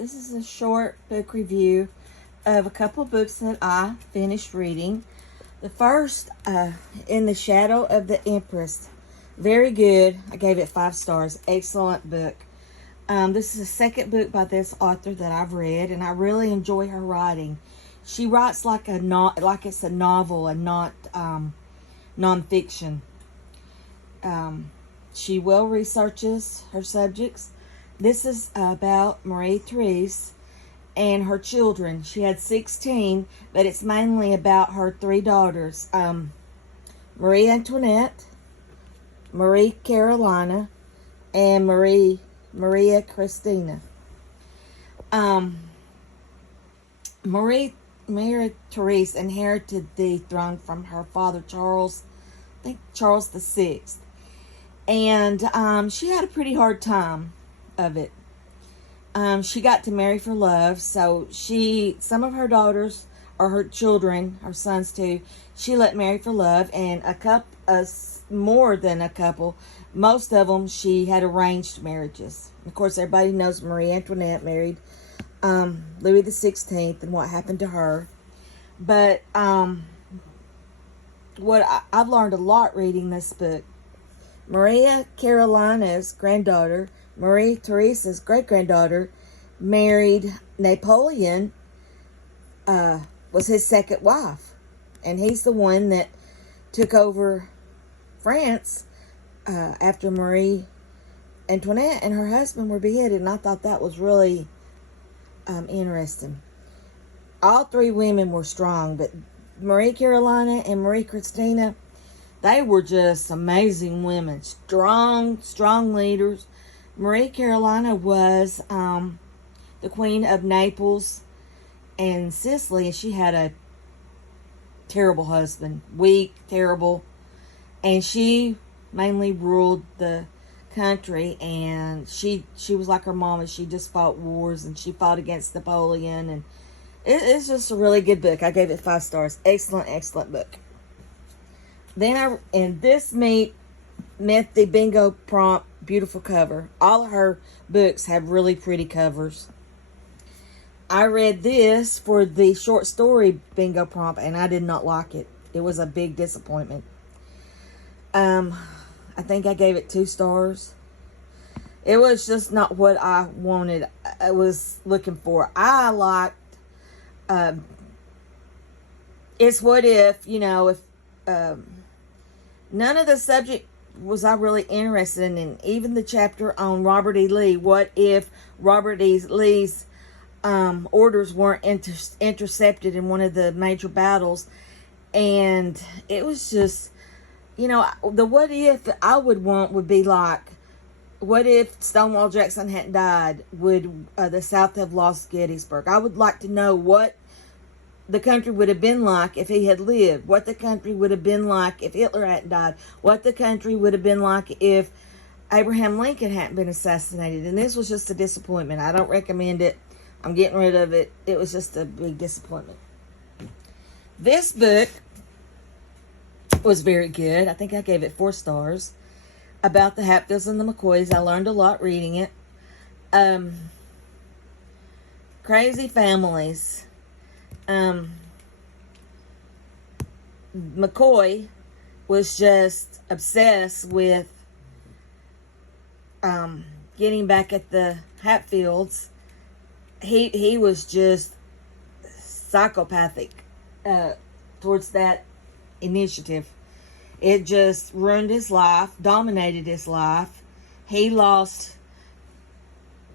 This is a short book review of a couple books that I finished reading. The first, In the Shadow of the Empress. Very good. I gave it 5 stars. Excellent book. This is the second book by this author that I've read, and I really enjoy her writing. She writes like it's a novel and not nonfiction. She well researches her subjects. This is about Marie Therese and her children. She had 16, but it's mainly about her 3 daughters, Marie Antoinette, Marie Carolina, and Maria Christina. Marie Therese inherited the throne from her father Charles, I think Charles VI, and she had a pretty hard time of it. She got to marry for love, so some of her daughters, or her children, her sons too, she let marry for love, and more than a couple, most of them she had arranged marriages. Of course, everybody knows Marie Antoinette married Louis XVI and what happened to her. But I've learned a lot reading this book. Maria Carolina's granddaughter, Marie Therese's great-granddaughter, married Napoleon, was his second wife. And he's the one that took over France after Marie Antoinette and her husband were beheaded. And I thought that was really interesting. All 3 women were strong, but Marie Carolina and Marie Christina, they were just amazing women. Strong leaders. Marie Carolina was the Queen of Naples and Sicily, and she had a terrible husband. Weak, terrible. And she mainly ruled the country, and she was like her mama. She just fought wars, and she fought against Napoleon, and it's just a really good book. I gave it 5 stars. Excellent book. Then this met the bingo prompt beautiful cover. All of her books have really pretty covers. I read this for the short story bingo prompt, and I did not like it. It was a big disappointment. I think I gave it 2 stars. It was just not what I wanted. I was looking for. I liked it's what if, none of the subject was I really interested in. And even the chapter on Robert E. Lee, what if Robert E. Lee's orders weren't intercepted in one of the major battles? And it was just, the what if I would want would be like, what if Stonewall Jackson hadn't died? Would the South have lost Gettysburg? I would like to know what the country would have been like if he had lived. What the country would have been like if Hitler hadn't died. What the country would have been like if Abraham Lincoln hadn't been assassinated. And this was just a disappointment. I don't recommend it. I'm getting rid of it. It was just a big disappointment. This book was very good. I think I gave it 4 stars. About the Hatfields and the McCoys. I learned a lot reading it. Crazy families. McCoy was just obsessed with getting back at the Hatfields. He was just psychopathic towards that initiative. It just ruined his life, dominated his life. He lost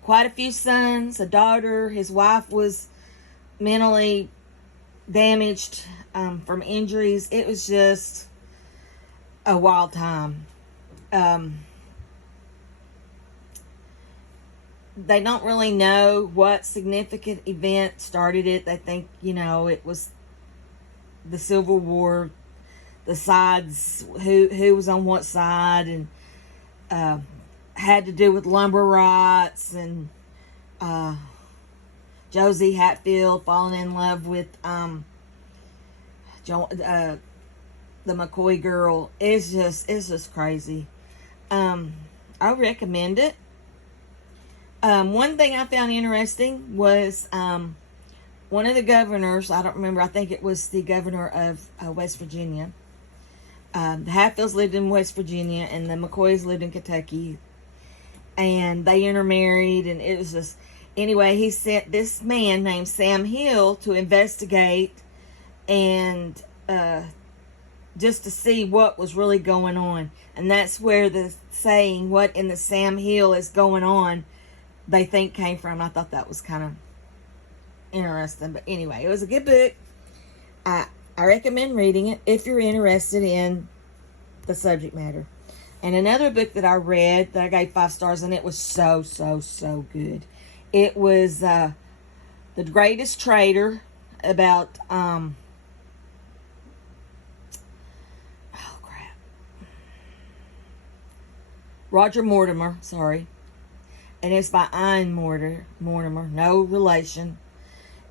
quite a few sons, a daughter. His wife was mentally damaged from injuries. It was just a wild time. They don't really know what significant event started it. They think, it was the Civil War, the sides, who was on what side, and had to do with lumber rights, and Josie Hatfield falling in love with the McCoy girl. It's just crazy. I recommend it. One thing I found interesting was one of the governors, I don't remember, I think it was the governor of West Virginia. The Hatfields lived in West Virginia, and the McCoys lived in Kentucky. And they intermarried, and it was just... Anyway, he sent this man named Sam Hill to investigate and just to see what was really going on. And that's where the saying, what in the Sam Hill is going on, they think came from. I thought that was kind of interesting. But anyway, it was a good book. I recommend reading it if you're interested in the subject matter. And another book that I read that I gave 5 stars, and it was so, so, so good. It was The Greatest Trader, about, oh crap, Roger Mortimer, sorry. And it's by Ian Mortimer, no relation.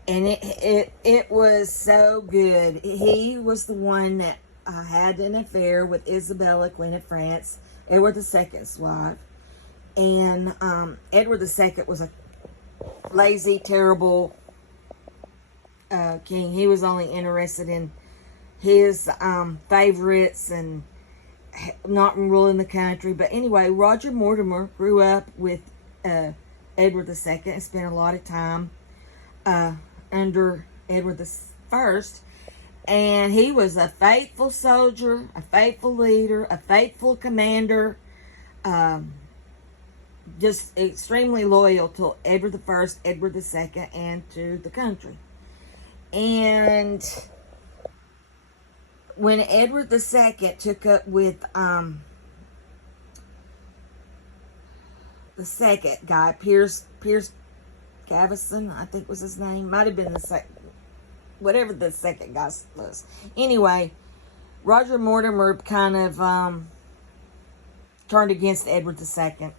And it was so good. He was the one that had an affair with Isabella, Queen of France, Edward II's wife. And Edward II was a lazy, terrible king. He was only interested in his favorites and not ruling the country. But anyway, Roger Mortimer grew up with Edward II and spent a lot of time under Edward I. And he was a faithful soldier, a faithful leader, a faithful commander, just extremely loyal to Edward I, Edward II, and to the country. And when Edward II took up with the second guy, Piers Gaveston, I think was his name. Might have been the second, whatever the second guy was. Anyway, Roger Mortimer kind of turned against Edward II.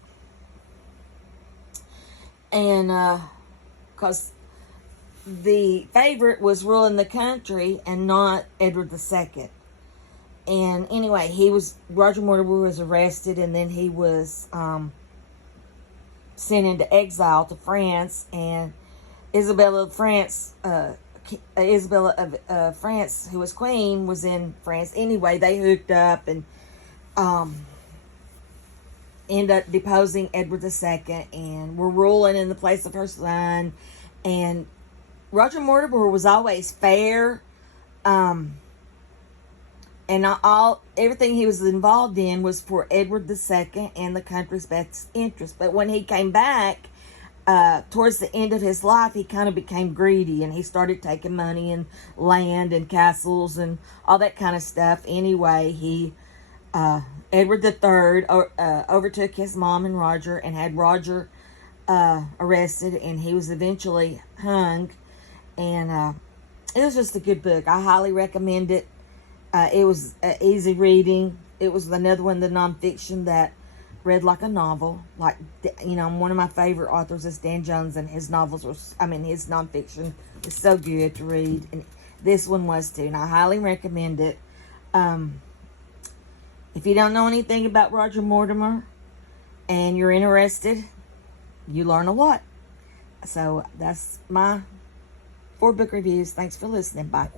And because the favorite was ruling the country and not Edward II. And anyway, Roger Mortimer was arrested, and then he was sent into exile to France, and Isabella of France, who was queen, was in France. Anyway, they hooked up and ended up deposing Edward II and were ruling in the place of her son. And Roger Mortimer was always fair, and everything he was involved in was for Edward II and the country's best interest. But when he came back, towards the end of his life, he kind of became greedy, and he started taking money and land and castles and all that kind of stuff. Anyway, Edward III overtook his mom and Roger, and had Roger arrested, and he was eventually hung. And it was just a good book. I highly recommend it. It was easy reading. It was another one of the nonfiction that read like a novel. Like, one of my favorite authors is Dan Jones, and his his nonfiction is so good to read. And this one was too, and I highly recommend it. If you don't know anything about Roger Mortimer and you're interested, you learn a lot. So that's my 4 book reviews. Thanks for listening. Bye.